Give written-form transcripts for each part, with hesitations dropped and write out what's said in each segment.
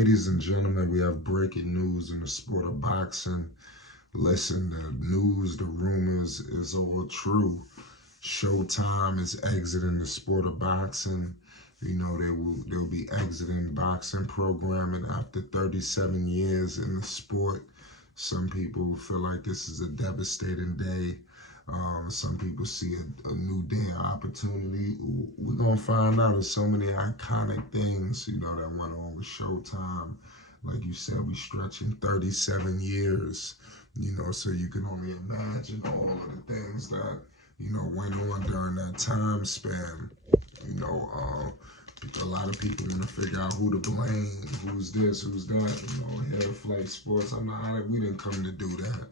Ladies and gentlemen, we have breaking news in the sport of boxing. Listen, the news, the rumors is all true. Showtime is exiting the sport of boxing. You know, they'll be exiting boxing programming after 37 years in the sport. Some people feel like this is a devastating day. Some people see a new day of opportunity. We're going to find out. There's so many iconic things, that went on with Showtime. Like you said, we stretching 37 years, so you can only imagine all of the things that, went on during that time span. You know, a lot of people want to figure out who to blame, who's this, who's that. Here at Flight Sports, we didn't come to do that.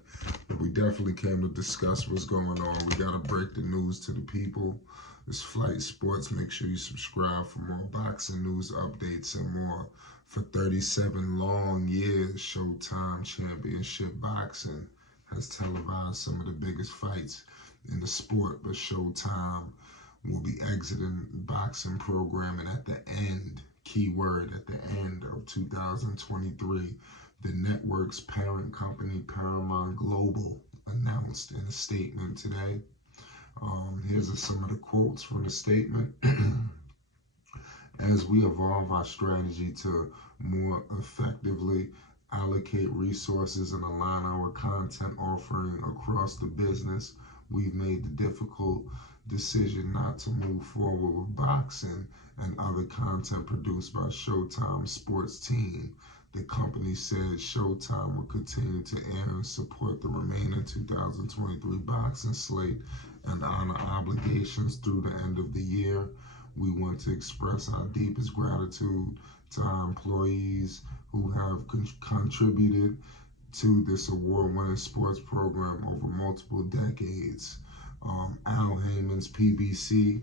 But we definitely came to discuss what's going on. We got to break the news to the people. It's Flight Sports. Make sure you subscribe for more boxing news updates and more. For 37 long years, Showtime Championship Boxing has televised some of the biggest fights in the sport, but Showtime will be exiting boxing programming at the end, keyword at the end of 2023. The network's parent company, Paramount Global, announced in a statement today. Here's some of the quotes from the statement. As we evolve our strategy to more effectively allocate resources and align our content offering across the business, we've made the difficult decision not to move forward with boxing and other content produced by Showtime Sports Team. The company said Showtime will continue to air and support the remaining 2023 boxing slate and honor obligations through the end of the year. We want to express our deepest gratitude to our employees who have contributed to this award-winning sports program over multiple decades. Al Heyman's PBC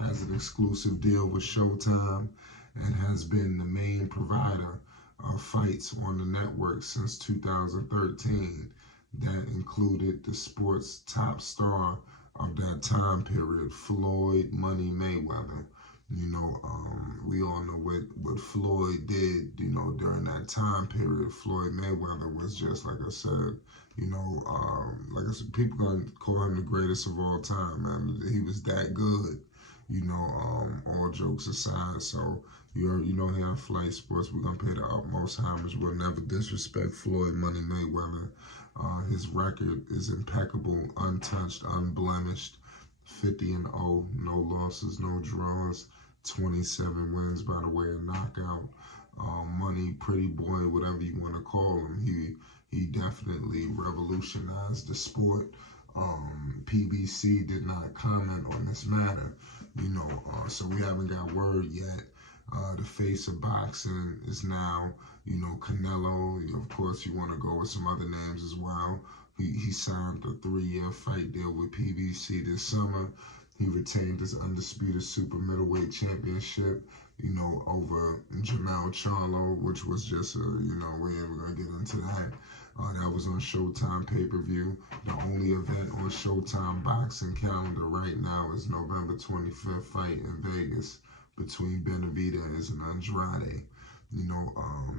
has an exclusive deal with Showtime and has been the main provider of fights on the network since 2013. That included the sport's top star of that time period, Floyd Money Mayweather. We all know what Floyd did, during that time period. Floyd Mayweather was just, like I said, people gonna call him the greatest of all time, man. He was that good, all jokes aside. So, here at Flight Sports, we're gonna pay the utmost homage. We'll never disrespect Floyd Money Mayweather. His record is impeccable, untouched, unblemished, 50-0, no losses, no draws, 27 wins by the way of knockout. Money, pretty boy, whatever you want to call him. He definitely revolutionized the sport. PBC did not comment on this matter, so we haven't got word yet. The face of boxing is now, Canelo. Of course, you want to go with some other names as well. He signed a 3-year fight deal with PBC this summer. He retained his undisputed super middleweight championship, over Jamel Charlo, which was just, we ain't even gonna get into that. That was on Showtime pay-per-view. The only event on Showtime boxing calendar right now is November 25th fight in Vegas between Benavidez and Andrade.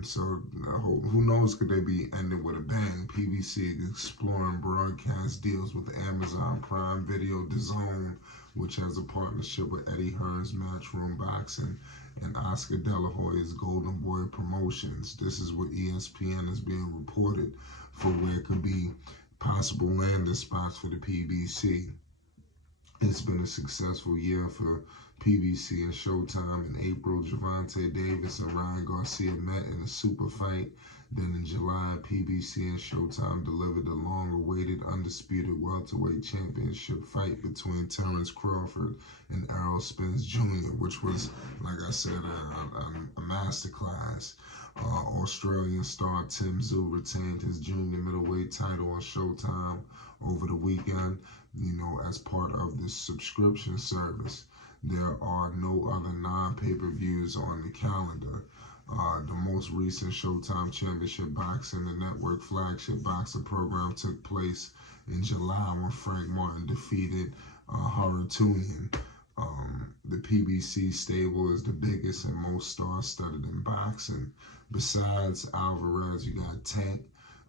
So who knows, could they be ending with a bang? PBC exploring broadcast deals with Amazon Prime Video, DAZN, which has a partnership with Eddie Hearn's Matchroom Boxing and Oscar De La Hoya's Golden Boy Promotions. This is what ESPN is being reported for where it could be possible landing spots for the PBC. It's been a successful year for PBC and Showtime. In April, Gervonta Davis and Ryan Garcia met in a super fight. Then in July, PBC and Showtime delivered the long-awaited undisputed welterweight championship fight between Terrence Crawford and Errol Spence Jr., which was, like I said, a masterclass. Australian star Tim Tszyu retained his junior middleweight title on Showtime over the weekend, as part of this subscription service. There are no other non-pay-per-views on the calendar. The most recent Showtime Championship Boxing, the network flagship boxing program, took place in July when Frank Martin defeated Harutunian. The PBC stable is the biggest and most star-studded in boxing. Besides Alvarez, you got Tank,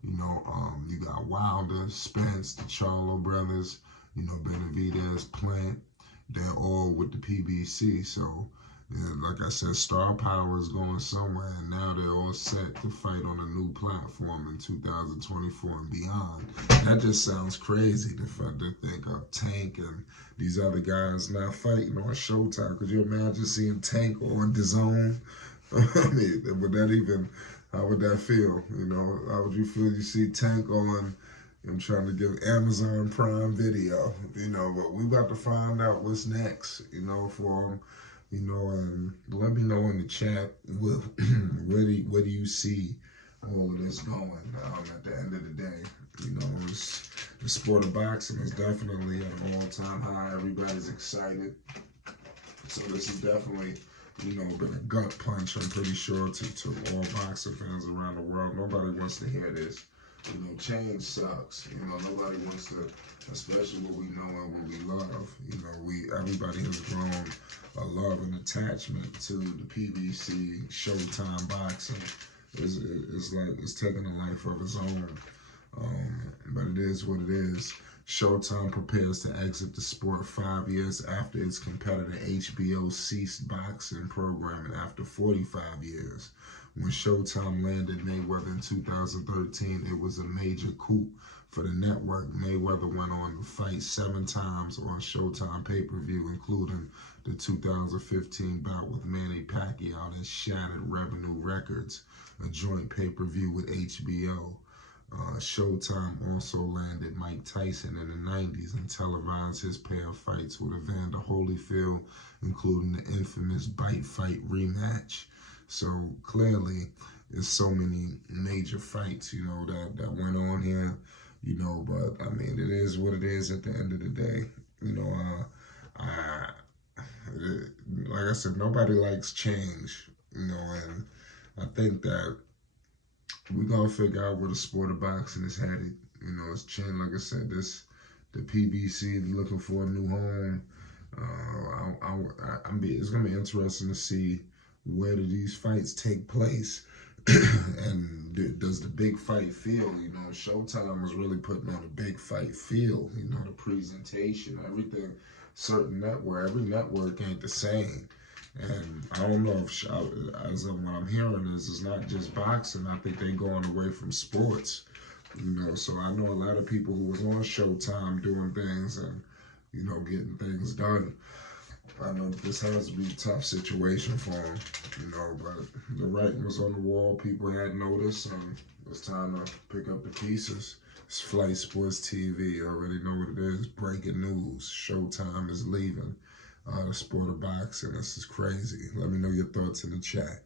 you got Wilder, Spence, the Charlo brothers, Benavidez, Plant. They're all with the PBC. So, yeah, like I said, star power is going somewhere, and now they're all set to fight on a new platform in 2024 and beyond. That just sounds crazy to think of Tank and these other guys now fighting on Showtime. Could you imagine seeing Tank on DAZN? I mean, how would that feel? How would you feel you see Tank on, I'm trying to give Amazon Prime Video, but we about to find out what's next, for him, and let me know in the chat, where do you see all of this going at the end of the day? The sport of boxing is definitely at an all-time high. Everybody's excited. So this is definitely, been a gut punch, I'm pretty sure, to all boxing fans around the world. Nobody wants to hear this. Change sucks. Nobody wants to, especially what we know and what we love. Everybody has grown a love and attachment to the PBC, Showtime boxing. It's taking a life of its own. But it is what it is. Showtime prepares to exit the sport 5 years after its competitor HBO ceased boxing programming after 45 years. When Showtime landed Mayweather in 2013, it was a major coup for the network. Mayweather went on to fight 7 times on Showtime pay-per-view, including the 2015 bout with Manny Pacquiao that shattered revenue records, a joint pay-per-view with HBO. Showtime also landed Mike Tyson in the 90s and televised his pair of fights with Evander Holyfield, including the infamous Bite Fight rematch. So clearly, there's so many major fights, that went on here, but I mean, it is what it is at the end of the day. Like I said, nobody likes change, and I think that we're gonna figure out where the sport of boxing is headed. It's changed. Like I said, the PBC looking for a new home. It's gonna be interesting to see where do these fights take place, and does the big fight feel? Showtime was really putting on a big fight feel. The presentation, everything. Every network ain't the same. And I don't know if, as of what I'm hearing, is it's not just boxing. I think they're going away from sports. So I know a lot of people who was on Showtime doing things and, getting things done. I know this has to be a tough situation for them, but the writing was on the wall. People had noticed, and it's time to pick up the pieces. It's Flight Sports TV. You already know what it is. Breaking news. Showtime is leaving the sport of boxing. This is crazy. Let me know your thoughts in the chat.